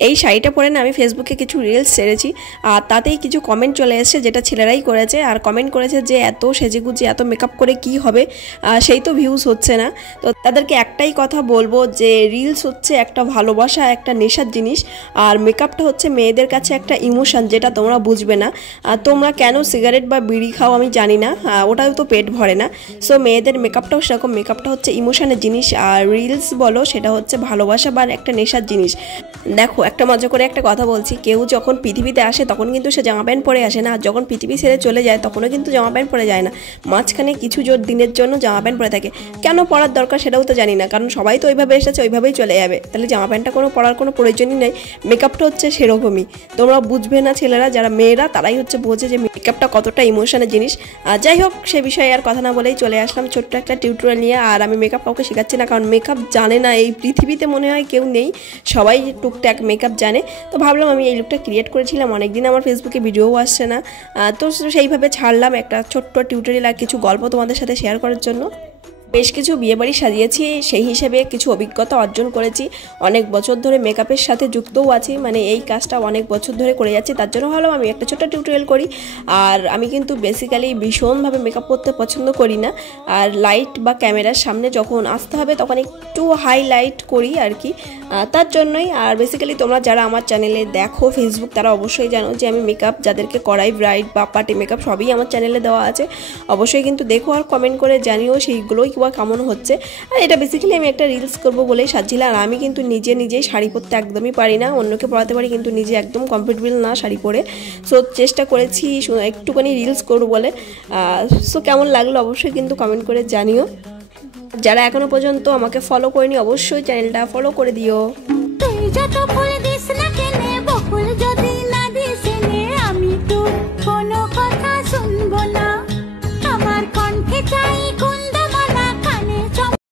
এই শাড়িটা পরে না আমি ফেসবুকে কিছু রিলস ছেড়েছি, আর তাতেই কিছু কমেন্ট চলে এসেছে, যেটা ছেলেরাই করেছে। আর কমেন্ট করেছে যে এত সেজেগুজে এত মেকআপ করে কি হবে, সেই তো ভিউজ হচ্ছে না। তো তাদেরকে একটাই কথা বলবো যে রিলস হচ্ছে একটা ভালোবাসা, একটা নেশার জিনিস, আর মেকআপটা হচ্ছে মেয়েদের কাছে একটা ইমোশন, যেটা তোমরা বুঝবে না। তোমরা কেন সিগারেট বা বিড়ি খাও আমি জানি না, ওটাও তো পেট ভরে না। সো মেয়েদের মেকআপটাও সেরকম, মেকআপটা হচ্ছে ইমোশনের জিনিস, আর রিলস বলো সেটা হচ্ছে ভালোবাসা বা একটা নেশার জিনিস। দেখো, একটা মজা করে একটা কথা বলছি, কেউ যখন পৃথিবীতে আসে তখন কিন্তু সে জামা প্যান্ট পরে আসে না, আর যখন পৃথিবী ছেড়ে চলে যায় তখনও কিন্তু জামা প্যান্ট পরে যায় না, মাঝখানে কিছু দিনের জন্য জামা প্যান্ট পরে থাকে। কেন পরার দরকার সেটাও তো জানি না, কারণ সবাই তো ওইভাবে এসেছে, ওইভাবেই চলে যাবে, তাহলে জামা প্যান্টটা পরার কোনো প্রয়োজনই নেই। মেকআপটা হচ্ছে সেরকমই, তোমরা বুঝবে না ছেলেরা, যারা মেয়েরা তারাই হচ্ছে বোঝে যে মেকআপটা কতটা ইমোশনের জিনিস। যাই হোক, সে বিষয়ে আর কথা না বলেই চলে আসলাম ছোট্ট একটা টিউটোরিয়াল নিয়ে। আর আমি মেকআপ কাউকে শেখাচ্ছি না, কারণ মেকআপ জানে না এই পৃথিবীতে মনে হয় কেউ নেই, সবাই টুকটাক মেকআপ জানে। তো ভাবলাম আমি এই লুকটা ক্রিয়েট করেছিলাম, অনেকদিন আমার ফেসবুকে ভিডিও আসছে না, তো সেইভাবে ছাড়লাম একটা ছোট্ট টিউটোরিয়াল আর কিছু গল্প তোমাদের সাথে শেয়ার করার জন্য। বেশ কিছু বিয়েবাড়ি সাজিয়েছি, সেই হিসেবে কিছু অভিজ্ঞতা অর্জন করেছি, অনেক বছর ধরে মেকআপের সাথে যুক্তও আছি, মানে এই কাজটা অনেক বছর ধরে করে যাচ্ছি, তার জন্য ভাবলাম আমি একটা ছোট্ট টিউটোরিয়াল করি। আর আমি কিন্তু বেসিক্যালি ভীষণভাবে মেকআপ করতে পছন্দ করি না, আর লাইট বা ক্যামেরার সামনে যখন আসতে হবে তখন একটু হাইলাইট করি আর কি, তার জন্যই। আর বেসিক্যালি তোমরা যারা আমার চ্যানেলে দেখো ফেসবুক, তারা অবশ্যই জানো যে আমি মেকআপ যাদেরকে করাই, ব্রাইড বা পার্টি মেকআপ সবই আমার চ্যানেলে দেওয়া আছে, অবশ্যই কিন্তু দেখো আর কমেন্ট করে জানিও সেইগুলোই কেমন হচ্ছে। আর এটা বেসিক্যালি আমি একটা রিলস করব বলেই সাজছিলাম। আর আমি কিন্তু নিজেই শাড়ি পরতে একদমই পারি না, অন্যকে পরাতে পারি কিন্তু নিজে একদম কমফর্টেবল না শাড়ি পরে। সো চেষ্টা করেছি একটুখানি রিলস করবো বলে। সো কেমন লাগলো অবশ্যই কিন্তু কমেন্ট করে জানিও। যারা এখনো পর্যন্ত আমাকে ফলো করেনি অবশ্যই চ্যানেলটা ফলো করে দিও।